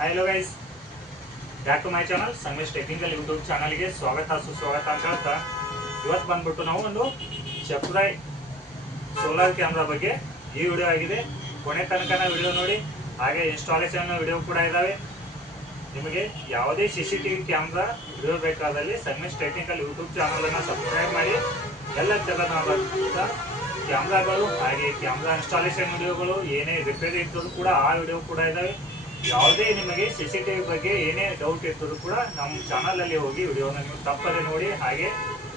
Hi hello guys, back to my channel Sangamesh technical YouTube ಚಾನಲ್ಗೆ ಸ್ವಾಗತ ಸುಸ್ವಾಗತ ಅಂತ ಹೇಳ್ತಾ ಇವತ್ತು ಬಂದ್ಬಿಟ್ಟು ನಾವು ಒಂದು ಶೆಫ್ರೈ ಸೋಲಾರ್ ಕ್ಯಾಮ್ರಾ ಬಗ್ಗೆ ಈ ವಿಡಿಯೋ ಆಗಿದೆ. ಕೊನೆ ತನಕ ವಿಡಿಯೋ ನೋಡಿ, ಹಾಗೆ ಇನ್ಸ್ಟಾಲೇಷನ್ ವಿಡಿಯೋ ಕೂಡ ಇದ್ದಾವೆ. ನಿಮಗೆ ಯಾವುದೇ CCTV ಕ್ಯಾಮ್ರಾ ವಿಡಿಯೋ ಬೇಕಾದಲ್ಲಿ ಸಂಗಮೇಶ್ ಟೆಕ್ನಿಕಲ್ ಯೂಟ್ಯೂಬ್ ಚಾನಲನ್ನು ಸಬ್ಸ್ಕ್ರೈಬ್ ಮಾಡಿ. ಎಲ್ಲ ಥರದ ಕ್ಯಾಮ್ರಾಗಳು ಹಾಗೆ ಕ್ಯಾಮ್ರಾ ಇನ್ಸ್ಟಾಲೇಷನ್ ವಿಡಿಯೋಗಳು ಏನೇ ರಿಪೇರಿ ಇದ್ದರೂ ಕೂಡ ಆ ವಿಡಿಯೋ ಕೂಡ ಇದ್ದಾವೆ. ಯಾವುದೇ ನಿಮಗೆ CCTV ಬಗ್ಗೆ ಏನೇ ಡೌಟ್ ಇದ್ದರೂ ಕೂಡ ನಮ್ಮ ಚಾನಲಲ್ಲಿ ಹೋಗಿ ವಿಡಿಯೋನ ನೀವು ತಪ್ಪದೆ ನೋಡಿ. ಹಾಗೆ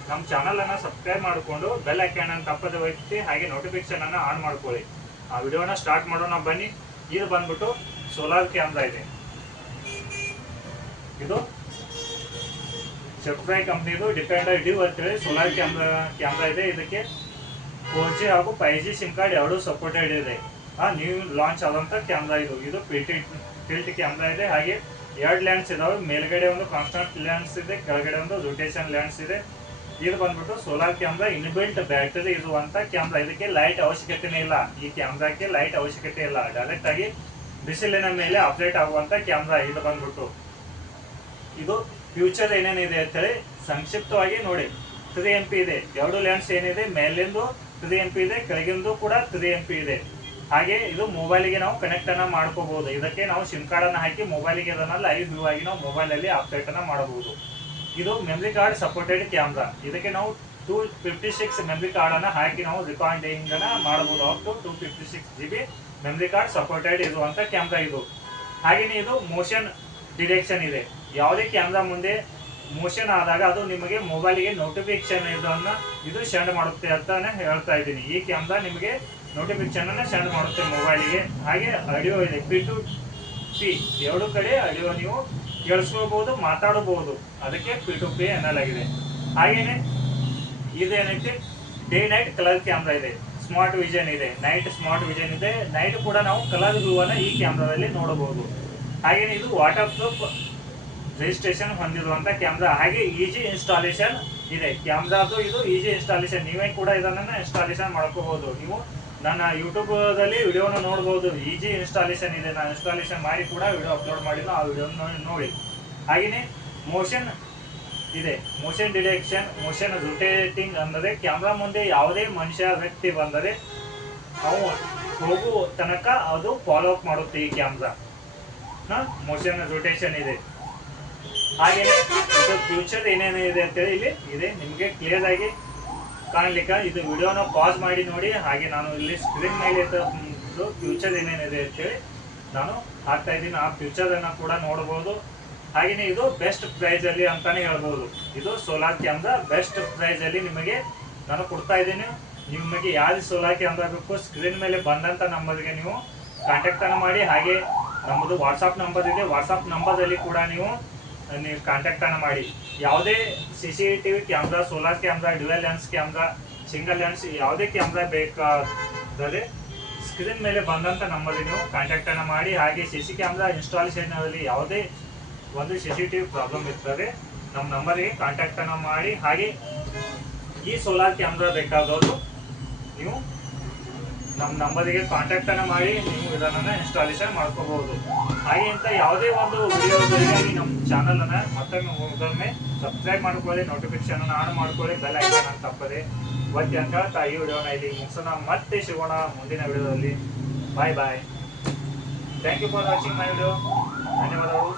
ನಮ್ಮ ಚಾನಲನ್ನು ಸಬ್ಸ್ಕ್ರೈಬ್ ಮಾಡಿಕೊಂಡು ಬೆಲ್ ಐಕಾನ್ ಅನ್ನು ತಪ್ಪದೆ ಒತ್ತಿ ಹಾಗೆ ನೋಟಿಫಿಕೇಶನ್ ಅನ್ನು ಆನ್ ಮಾಡ್ಕೊಳ್ಳಿ. ಆ ವಿಡಿಯೋನ ಸ್ಟಾರ್ಟ್ ಮಾಡೋಣ ಬನ್ನಿ. ಇದು ಬಂದ್ಬಿಟ್ಟು ಸೋಲಾರ್ ಕ್ಯಾಮ್ರಾ ಇದೆ. ಇದು ಶೆಫ್ರೈ ಕಂಪ್ನಿದು ಡಿಪೆಂಡರ್ ಡ್ಯೂ ಅಂತೇಳಿ ಸೋಲಾರ್ ಕ್ಯಾಮ್ರಾ ಇದೆ. ಇದಕ್ಕೆ 4G ಹಾಗೂ 5G ಸಿಮ್ ಕಾರ್ಡ್ ಎರಡೂ ಸಪೋರ್ಟೆಡ್ ಇದೆ. ನ್ಯೂ ಲಾಂಚ್ ಆದಂಥ ಕ್ಯಾಮ್ರಾ ಇದು ಟಿಲ್ಟ್ ಕ್ಯಾಮ್ರಾ ಇದೆ. ಹಾಗೆ 2 ಲೆನ್ಸ್ ಇದಾವೆ. ಮೇಲ್ಗಡೆ ಒಂದು ಕಾನ್ಸ್ಟಂಟ್ ಲೆನ್ಸ್ ಇದೆ, ಕೆಳಗಡೆ ಒಂದು ರೊಟೇಷನ್ ಲೆನ್ಸ್ ಇದೆ. ಇದು ಬಂದ್ಬಿಟ್ಟು ಸೋಲಾರ್ ಕ್ಯಾಮ್ರಾ ಇನ್ಬಿಲ್ಟ್ ಬ್ಯಾಟರಿ ಇರುವಂತ ಕ್ಯಾಮ್ರಾ. ಇದಕ್ಕೆ ಲೈಟ್ ಅವಶ್ಯಕತೆನೇ ಇಲ್ಲ. ಈ ಕ್ಯಾಮ್ರಾಕ್ಕೆ ಲೈಟ್ ಅವಶ್ಯಕತೆ ಇಲ್ಲ. ಡೈರೆಕ್ಟ್ ಆಗಿ ಬಿಸಿಲಿನ ಮೇಲೆ ಆಪರೇಟ್ ಆಗುವಂತ ಕ್ಯಾಮ್ರಾ ಇದು ಬಂದ್ಬಿಟ್ಟು. ಇದು ಫ್ಯೂಚರ್ ಏನೇನಿದೆ ಅಂತೇಳಿ ಸಂಕ್ಷಿಪ್ತವಾಗಿ ನೋಡಿ. 3MP ಇದೆ. 2 ಲೆನ್ಸ್ ಏನಿದೆ, ಮೇಲಿಂದು 3MP ಇದೆ, ಕೆಳಗಿಂದು ಕೂಡ 3MP ಇದೆ. ಹಾಗೆ ಇದು ಮೊಬೈಲಿಗೆ ನಾವು ಕನೆಕ್ಟ್ ಅನ್ನ ಮಾಡ್ಕೋಬಹುದು. ಇದಕ್ಕೆ ನಾವು ಸಿಮ್ ಕಾರ್ಡ್ ಅನ್ನ ಹಾಕಿ ಮೊಬೈಲಿಗೆ ಅದನ್ನ ಲೈವ್ ವ್ಯೂ ಆಗಿ ನಾವು ಮೊಬೈಲ್ ಅಲ್ಲಿ ಆಪರೇಟ್ ಅನ್ನ ಮಾಡಬಹುದು. ಇದು ಮೆಮರಿ ಕಾರ್ಡ್ ಸಪೋರ್ಟೆಡ್ ಕ್ಯಾಮ್ರಾ. ಇದಕ್ಕೆ ನಾವು 256 ಮೆಮರಿ ಕಾರ್ಡ್ ಅನ್ನ ಹಾಕಿ ನಾವು ರೆಕಾರ್ಡಿಂಗ್ ಅನ್ನ ಮಾಡಬಹುದು. Up to 256 GB memory card supported ಇರುವಂತ ಕ್ಯಾಮ್ರಾ ಇದು. ಹಾಗೇನೆ ಇದು ಮೋಷನ್ ಡಿಟೆಕ್ಷನ್ ಇದೆ. ಯಾವುದೇ ಕ್ಯಾಮ್ರಾ ಮುಂದೆ ಮೋಷನ್ ಆದಾಗ ಅದು ನಿಮಗೆ ಮೊಬೈಲಿಗೆ ನೋಟಿಫಿಕೇಶನ್ ಇದು ಸೆಂಡ್ ಮಾಡುತ್ತೆ ಅಂತಾನೆ ಹೇಳ್ತಾ ಇದ್ದೀನಿ. ಈ ಕ್ಯಾಮ್ರಾ ನಿಮಗೆ ನೋಟಿಫಿಕೇಶನ್ ಅನ್ನ ಸೆಂಡ್ ಮಾಡುತ್ತೆ ಮೊಬೈಲಿಗೆ. ಹಾಗೆ ಆಡಿಯೋ ಇದೆ, P2P 2 ಕಡೆ ಆಡಿಯೋ ನೀವು ಕೇಳಿಸ್ಕೋಬಹುದು, ಮಾತಾಡಬಹುದು. ಅದಕ್ಕೆ P2P ಅನ್ನಲಾಗಿದೆ. ಹಾಗೇನೆ ಇದೇನೈತೆ, ಡೇ ನೈಟ್ ಕಲರ್ ಕ್ಯಾಮ್ರಾ ಇದೆ, ಸ್ಮಾರ್ಟ್ ವಿಷನ್ ಇದೆ, ನೈಟ್ ಸ್ಮಾರ್ಟ್ ವಿಷನ್ ಇದೆ. ನೈಟ್ ಕೂಡ ನಾವು ಕಲರ್ ವ್ಯೂ ಅನ್ನ ಈ ಕ್ಯಾಮ್ರಾದಲ್ಲಿ ನೋಡಬಹುದು. ಹಾಗೇನೆ ಇದು ವಾಟರ್ ಪ್ರೂಫ್ ರಿಜಿಸ್ಟ್ರೇಷನ್ ಹೊಂದಿರುವಂತ ಕ್ಯಾಮ್ರಾ. ಹಾಗೆ ಈಜಿ ಇನ್ಸ್ಟಾಲೇಷನ್ ಇದೆ ಕ್ಯಾಮ್ರಾದು. ಇದು ಈಜಿ ಇನ್ಸ್ಟಾಲೇಷನ್, ನೀವೇ ಕೂಡ ಇದನ್ನ ಇನ್ಸ್ಟಾಲೇಷನ್ ಮಾಡ್ಕೋಬಹುದು. ನೀವು ನನ್ನ ಯೂಟ್ಯೂಬ್ದಲ್ಲಿ ವಿಡಿಯೋನ ನೋಡಬಹುದು. ಈಜಿ ಇನ್ಸ್ಟಾಲೇಷನ್ ಇದೆ. ನಾನು ಇನ್ಸ್ಟಾಲೇಷನ್ ಮಾಡಿ ಕೂಡ ವಿಡಿಯೋ ಅಪ್ಲೋಡ್ ಮಾಡಿಲ್ಲ, ಆ ವಿಡಿಯೋನ ನೋಡಿ. ಹಾಗೆಯೇ ಮೋಷನ್ ಇದೆ, ಮೋಷನ್ ಡಿಟೆಕ್ಷನ್, ಮೋಷನ್ ರೊಟೇಟಿಂಗ್ ಅಂದರೆ ಕ್ಯಾಮ್ರಾ ಮುಂದೆ ಯಾವುದೇ ಮನುಷ್ಯ ವ್ಯಕ್ತಿ ಬಂದರೆ ಅವು ಹೋಗುವ ತನಕ ಅದು ಫಾಲೋ ಅಪ್ ಮಾಡುತ್ತೆ ಈ ಕ್ಯಾಮ್ರಾ. ಮೋಷನ್ ರೊಟೇಷನ್ ಇದೆ. ಹಾಗೆಯೇ ಇದು ಫ್ಯೂಚರ್ ಏನೇನಿದೆ ಅಂತೇಳಿ ಇಲ್ಲಿ ಇದೆ ನಿಮಗೆ ಕ್ಲಿಯರ್ ಆಗಿ ಕಾಣಲಿಕ್ಕೆ. ಇದು ವಿಡಿಯೋನ ಪಾಸ್ ಮಾಡಿ ನೋಡಿ. ಹಾಗೆ ನಾನು ಇಲ್ಲಿ ಸ್ಕ್ರೀನ್ ಮೇಲೆ ಫ್ಯೂಚರ್ ಏನೇನಿದೆ ಅಂತೇಳಿ ನಾನು ಹಾಕ್ತಾ ಇದ್ದೀನಿ. ಆ ಫ್ಯೂಚರ್ ಅನ್ನ ಕೂಡ ನೋಡಬಹುದು. ಹಾಗೆಯೇ ಇದು ಬೆಸ್ಟ್ ಪ್ರೈಸ್ ಅಲ್ಲಿ ಅಂತಾನೆ ಹೇಳ್ಬಹುದು. ಇದು ಸೋಲಾರ್ ಕ್ಯಾಮ್ರಾ ಬೆಸ್ಟ್ ಪ್ರೈಸ್ ಅಲ್ಲಿ ನಿಮಗೆ ನಾನು ಕೊಡ್ತಾ ಇದ್ದೀನಿ. ನಿಮಗೆ ಯಾವ್ದು ಸೋಲಾರ್ ಕ್ಯಾಮ್ರಾ ಬೇಕು, ಸ್ಕ್ರೀನ್ ಮೇಲೆ ಬಂದಂತ ನಂಬರ್ಗೆ ನೀವು ಕಾಂಟ್ಯಾಕ್ಟ್ ಅನ್ನ ಮಾಡಿ. ಹಾಗೆ ನಮ್ಮದು ವಾಟ್ಸಾಪ್ ನಂಬರ್ ಇದೆ, ವಾಟ್ಸಾಪ್ ನಂಬರ್ದಲ್ಲಿ ಕೂಡ ನೀವು ಕಾಂಟ್ಯಾಕ್ಟ್ ಅನ್ನ ಮಾಡಿ. ಯಾವುದೇ CCTV camera, solar camera, dual lens camera, single lens ಯಾವುದೇ ಕ್ಯಾಮ್ರಾ ಬೇಕಾದರೆ ಸ್ಕ್ರೀನ್ ಮೇಲೆ ಬಂದಂತ ನಂಬರ್ ನೀವು ಕಾಂಟ್ಯಾಕ್ಟ್ ಅನ್ನ ಮಾಡಿ. ಹಾಗೆ CC ಕ್ಯಾಮ್ರಾ ಇನ್ಸ್ಟಾಲೇಷನ್ ಅಲ್ಲಿ ಯಾವುದೇ ಒಂದು CCTV ಪ್ರಾಬ್ಲಮ್ ಇರ್ತದೆ, ನಮ್ಮ ನಂಬರ್ಗೆ ಕಾಂಟ್ಯಾಕ್ಟ್ ಅನ್ನ ಮಾಡಿ. ಹಾಗೆ ಈ ಸೋಲಾರ್ ಕ್ಯಾಮ್ರಾ ಬೇಕಾದವರು ನೀವು ನಮ್ಮ ನಂಬರಿಗೆ ಕಾಂಟ್ಯಾಕ್ಟ್ ಅನ್ನ ಮಾಡಿ ನೀವು ಇದನ್ನ ಇನ್ಸ್ಟಾಲೇಷನ್ ಮಾಡ್ಕೋಬಹುದು. ಹಾಗೆ ಅಂತ ಯಾವುದೇ ಒಂದು ವಿಡಿಯೋಗಳಿಗಾಗಿ ನಮ್ಮ ಚಾನಲ್ ಅನ್ನ ಮತ್ತೊಮ್ಮೆ ಸಬ್ಸ್ಕ್ರೈಬ್ ಮಾಡ್ಕೊಳ್ಳಿ, ನೋಟಿಫಿಕೇಶನ್ ಅನ್ನ ಆನ್ ಮಾಡ್ಕೊಳ್ಳಿ, ಬೆಲ್ ಐಕಾನ್ ಅನ್ನು ತಪ್ಪದೆ ಒತ್ತಿ ಅಂತ ಹೇಳ್ತಾ ಈ ವಿಡಿಯೋನ ಇಲ್ಲಿ ಮುಗಿಸೋಣ. ಮತ್ತೆ ಸಿಗೋಣ ಮುಂದಿನ ವಿಡಿಯೋದಲ್ಲಿ. Bye bye. Thank you for watching my video. ಧನ್ಯವಾದಗಳು.